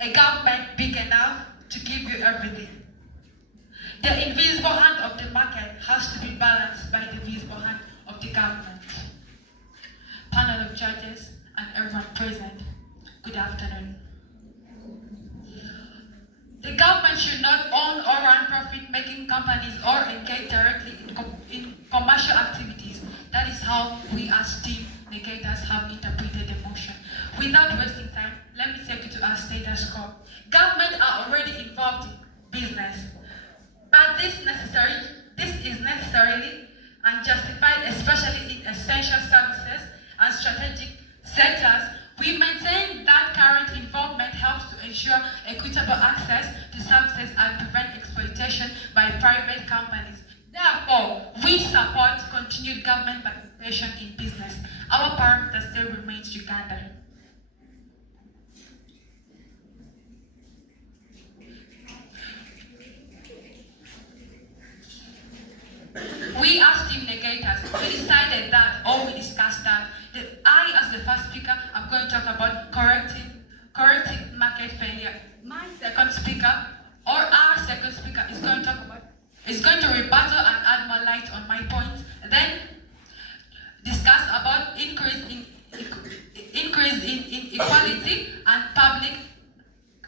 A government big enough to give you everything. The invisible hand of the market has to be balanced by the visible hand of the government. Panel of judges and everyone present, good afternoon. The government should not own or run profit-making companies or engage directly in commercial activities. That is how we as team negators have interpreted the motion. Without wasting time, let me take you to our status quo. Government are already involved in business, but this is necessarily unjustified, especially in essential services and strategic sectors. We maintain that current involvement helps to ensure equitable access to services and prevent exploitation by private companies. Therefore, we support continued government participation in business. Our parameter still remains Uganda. We as team negators, we decided that, or we discussed that I, as the first speaker, I'm going to talk about correcting market failure. My second speaker, or our second speaker, is going to rebuttal and add more light on my points. Then discuss about increase in equality and public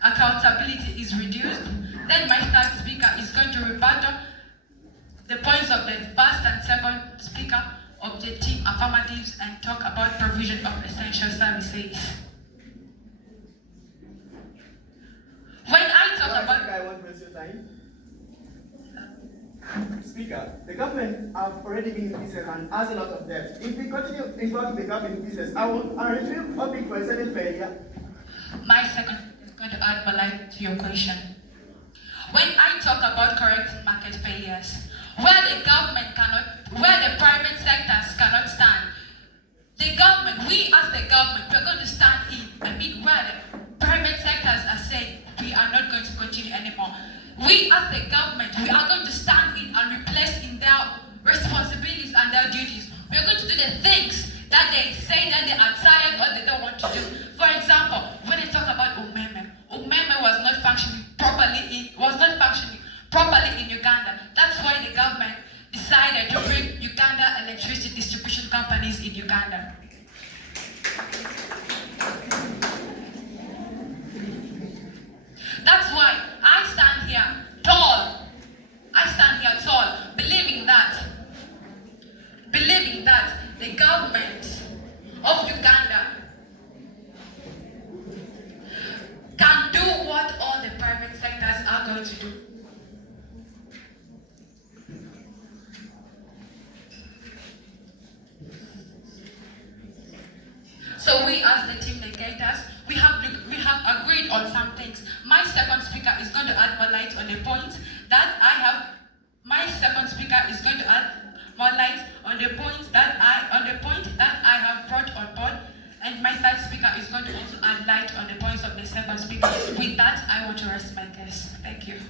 accountability is reduced. Then my third speaker is going to rebuttal the points of the first and second speaker of the team affirmatives and talk about provision of essential services. When I talk about... I won't waste your time. Speaker, the government have already been in business and has a lot of debt. If we continue involving the government in business, I will retrieve hoping for a certain failure. My second is going to add more light to your question. When I talk about correcting market failures, where the government cannot, where the private sectors cannot stand, the government, we as the government, we're going to stand in. I mean, where the private sectors are saying we are not going to continue anymore. We as the government, we are going to stand in and replace in their responsibilities and their duties. We are going to do the things that they say that they are tired or they don't want to do. For example, when they talk about Umeme was not functioning properly in Uganda. That's why the government decided to bring Uganda electricity distribution companies in Uganda. That's why I stand here tall, believing that the government of Uganda can do what all the private sectors are going to do. So we as the team negators, we have agreed on some things. My second speaker is going to add more light on the points that I have. My second speaker is going to add more light on the points that I have brought on board. And my third speaker is going to also add light on the points of the second speaker. With that, I want to rest my case. Thank you.